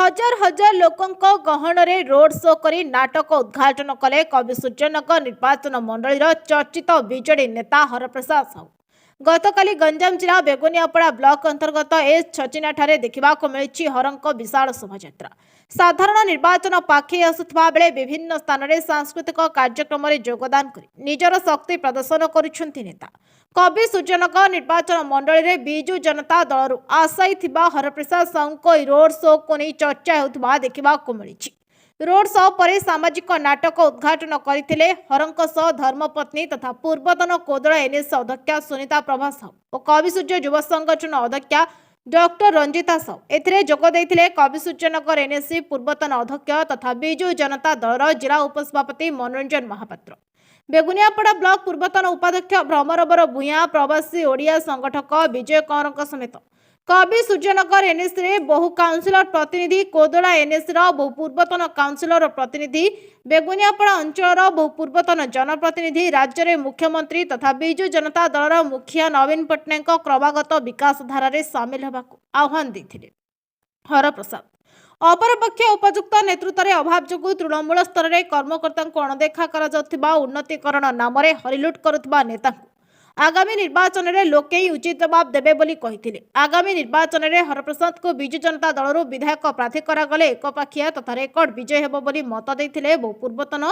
हजार हजार लोकों गहणरे रोड शो करी नाटक उद्घाटन कले कवि सूर्यनगर निर्वाचन मंडलीर चर्चित विजेडी नेता हरप्रसाद साहू। गतकाली गंजाम जिला बेगुनियापड़ा ब्लॉक अंतर्गत एस छचिना ठारे देखा मिली हरंक विशाल शोभायात्रा। साधारण निर्वाचन पाखे आसुवा बेले विभिन्न स्थान में सांस्कृतिक कार्यक्रम में योगदान कर निजर शक्ति प्रदर्शन करुछंती नेता। कवि सूर्यनगर निर्वाचन मंडली में बिजु जनता दल आशायी हरप्रसाद साहू रोड शो को नहीं चर्चा होता देखा मिली। रोड शो पर सामाजिक नाटक उद्घाटन करते हरंक सह धर्मपत्नी तथा पूर्वतन कोदଳ एनएस अध्यक्षा सुनीता प्रभा साहू और कवि सूर्य युव संगठन अध्यक्षा डॉक्टर रंजिता साहू। एथिरे जोग देइथिले कवि सूर्यनगर एनएससी पूर्वतन अध्यक्ष तथा बिजु जनता दल जिला उपसभापति मनोरंजन महापात्र, बेगुनियापड़ा ब्लॉक पूर्वतन उपाध्यक्ष भ्रमरवर भूया, प्रवासी ओडिया संगठक विजय कंवर समेत कवि सूर्यनगर एनएससी रे बहु काउंसिलर प्रतिनिधि, कोदଳ एनएससी बहु पूर्वतन काउंसिलर प्रतिनिधि, बेगुनियापड़ा अंचल बहु पूर्वतन जनप्रतिनिधि, राज्य में मुख्यमंत्री तथा बिजु जनता दल मुखिया नवीन पट्टनायक क्रमागत विकास धारा में सामिल होगा आह्वान देते हरप्रसाद। अपरपक्ष उपयुक्त नेतृत्व में अभाव जो तृणमूल स्तर में कर्मकर्ता अणदेखा उन्नतीकरण नाम हरिलुट करुवा नेता आगामी निर्वाचन में लोके उचित जवाब देवे बोली कहिथिले। आगामी निर्वाचन में हरप्रसाद को बिजु जनता दल विधायक प्रार्थी करागले एकपाखिया तथा रेकर्ड विजय हेबो बोली मत देइथिले बहु पूर्वतन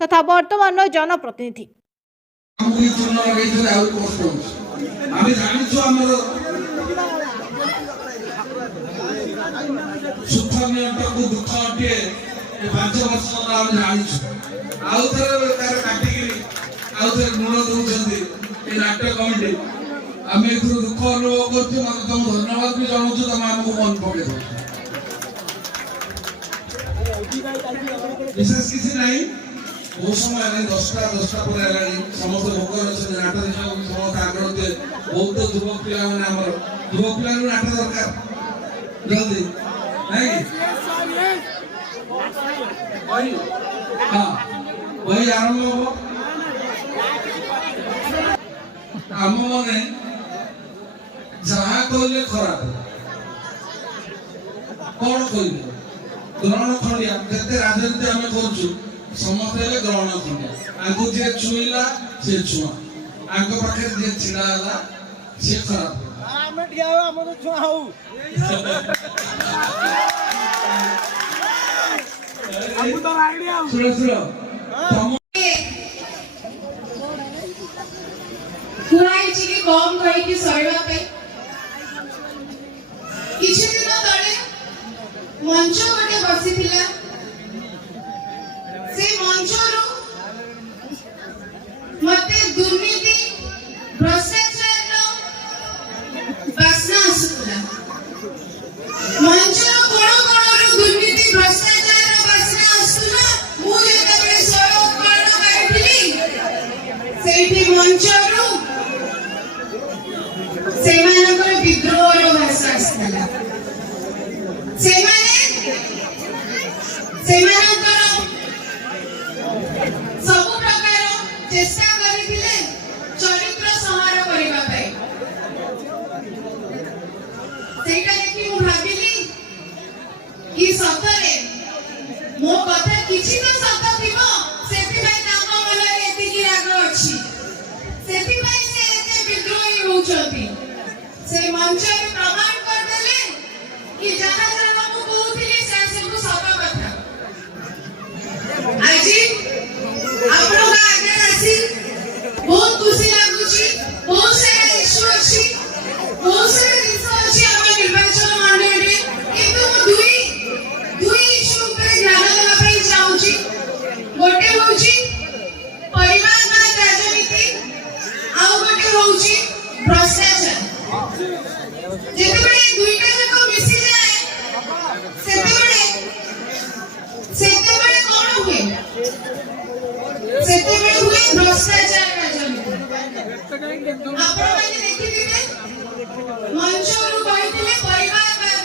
तथा वर्तमान जनप्रतिनिधि। नाट्य कमिटी आम दुख अनुभव कर धन्यवाद भी जनाऊँ तुम आमको मन पके विशेष किसी ना बहुत समय 10टा पर समस्त भोग अच्छे नाट देखा समस्त आग्रह दिए बहुत युवक पिला युवक पिला नाट दरकार जल्दी हाँ वही आरंभ हम आम मैंने जहाँ कहले खराब कौन कह ग्रहण खंडिया जिते राजनीति आम कर समस्ते ग्रहण खंडिया आंको जी छुईला सी छुआ आंको पाखे जी छिड़ा सी खराब कम कहीं सही किसी दिन तले मंच गोटे बसी से मंच मत दुर्नीति भ्रष्टाचार बासना आसूला मंच कोण कोण दुर्नीति भ्रष्टाचार बासना आसूला मुझे तबे सड़क उपकरण काढिली सेठी मंच विद्रोह भाषा सब प्रकार चेष्टा करथिले चरित्र संहार करबा सेटा देखि मु भाबिली कि सतरे मो कथा किछि तो सत थिबो सेति भाई नाम मला एति कि राग अछि सेति भाई से एते विद्रोही होउछथि से मंच में प्रमाण कर देले कि जहां जहां को कहउथिले से सब सत कथा आज आप लोग आगे आसी बहुत खुशी लागुची बहुत सारा इश्यू अछि बहुत सारा इश्यू अछि हम निर्वाचन मंडली में किंतु दुई इश्यू पर ध्यान देना पई चाहूची गोटे होउची परिवारवाद राजनीति आ गोटे होउची भ्रष्टाचार जेतेबेले दुईटा जको मिसी जाए सेतेबेले कोन हुए सेतेबेले हुए भ्रष्टाचार राजनीति आपण माने देखिथिबे मंचरू कहिथिले परिवारवाद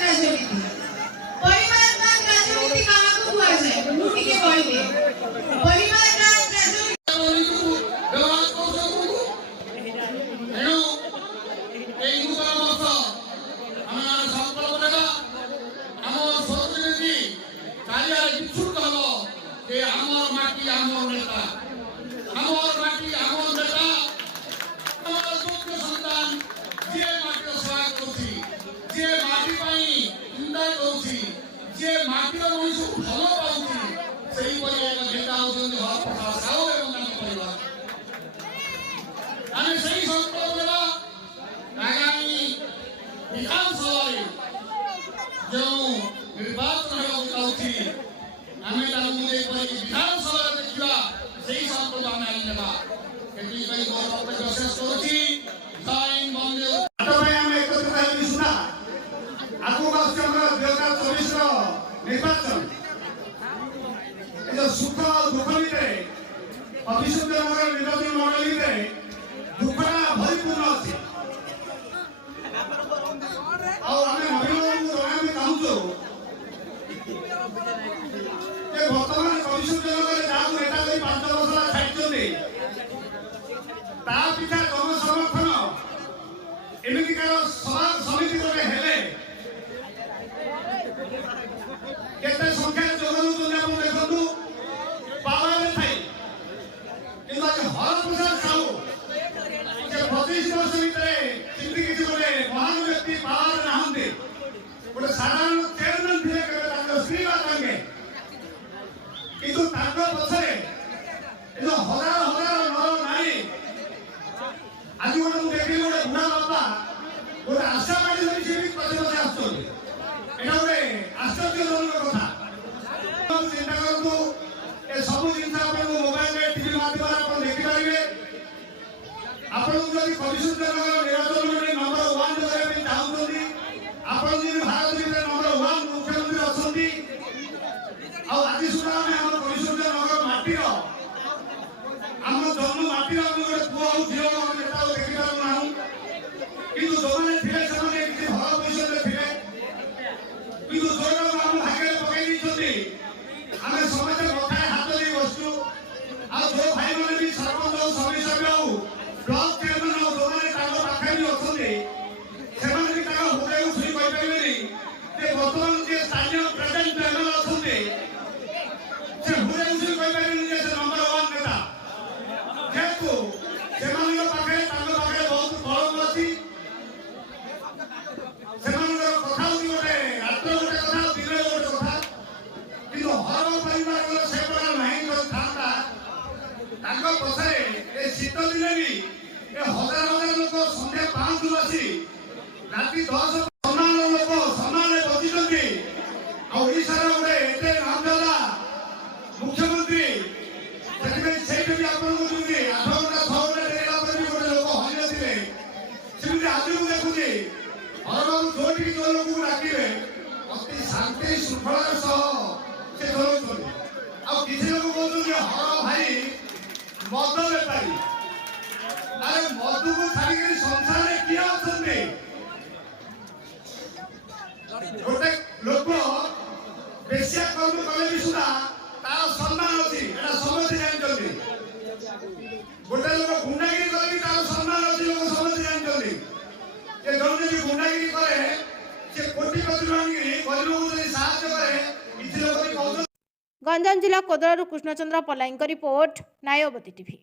राजनीति काहाकू हुआ जाए मु टिके कहिबे परिवारवाद राजनीति हम संकल्प लेगा हम जे माटीर मनुष्य को भल पाऊँ से नेता होती हरप्रसाद साहू एवं परिवार आम से संकल्प देवा आगामी विधानसभा जो निर्वाचन होती आम विधानसभा देखा से संकल्प आम आईना शेष निर्वाचन सुख दुख भितर अभिषेक निर्वाचन मंडली दुखटा भरिपूर्ण अच्छे आम नवीन जनाई चाहूँ बर्तमान कमिशन जहाँ नेता 5 वर्ष छाड़ी पिछा जन समर्थन एमतिकार सभा समिति गोटे हेले केते संख्या जोगन देखु पावर थाई कि हरप्रसाद साहू 25 वर्ष भितर किसी गोटे महान व्यक्ति पावर नहांती गोटे साधारण चेयरमैन थे श्रीवाद आगे किंतु पछरे हजार हजार नर नारी आज गोटे देखी गोटे बुढ़ा बापा गोटे आशावादी धरी से पछे पछे आसुच्च गोटे आश्चर्यजनक कथा चिंता करूँ ए सब जिन मोबाइल टीवी माध्यम देखिपारे आपको कमिशन निर्वाचन मंडली नंबर 1 करने चाहते आपड़ भारत भितर नंबर 1 मुख्यमंत्री अच्छा आज सुधा आम कमिशन नगर माटीर आम जन्म माटीर गोटे पुआ झील नेता देखिपार ना कि जो मैंने थे भल पोजिशन थे कि जो आम भाग्य पकई आम समस्त कथा हाथ दे बसु आ जो भाई मैंने भी सरपंच हो समिति सभ्य हो ब्लॉक चेयरमैन हो जो मैंने पाखे भी अच्छा से हृदय छुई कहीपरि बर्तमान जी स्थानीय प्रेजेंट एमएलए अच्छा से हृदय छुई कहीपरि से नंबर 1 नेता जेहेतु से पाखे बहुत बल अच्छी से कथा हूँ गोटे रात्र गोटे कथा दिन गोटे कथा कि हर परिवार से प्रकार नहीं था पछरे शीत दिने भी हजार हजार लोक संध्या 5 रु आसी राति 10 सम्मान लोक सम्मान बची गोटे नामदादा मुख्यमंत्री से भी आपको 8 घंटा 6 घंटा डेरा गोटे लोक हरि थे सेमती आज मुझे देखुची हर बाबू जोटी जो लोक डाके अति शांति श्रृंखलार सह से चलाउछन आ किसी लोक कहते हर भाई मद बेपारी अरे मधु को छाड़ी संसार में किए अच्छा गोटे लोक बेसिया कर्म कले भी सुधा तार सम्मान अच्छी समझे जानते गोटे लोक गुंडागिरी कले भी तार सम्मान अच्छी लोक समझे जानते जन भी गुंडागिरी करे से कोटिपति गरीब को साहय करे किसी लोक गंजाम जिला कोदड़ारू कृष्णचंद्र पलाईଙ୍କ रिपोर्ट नायबती टीवी।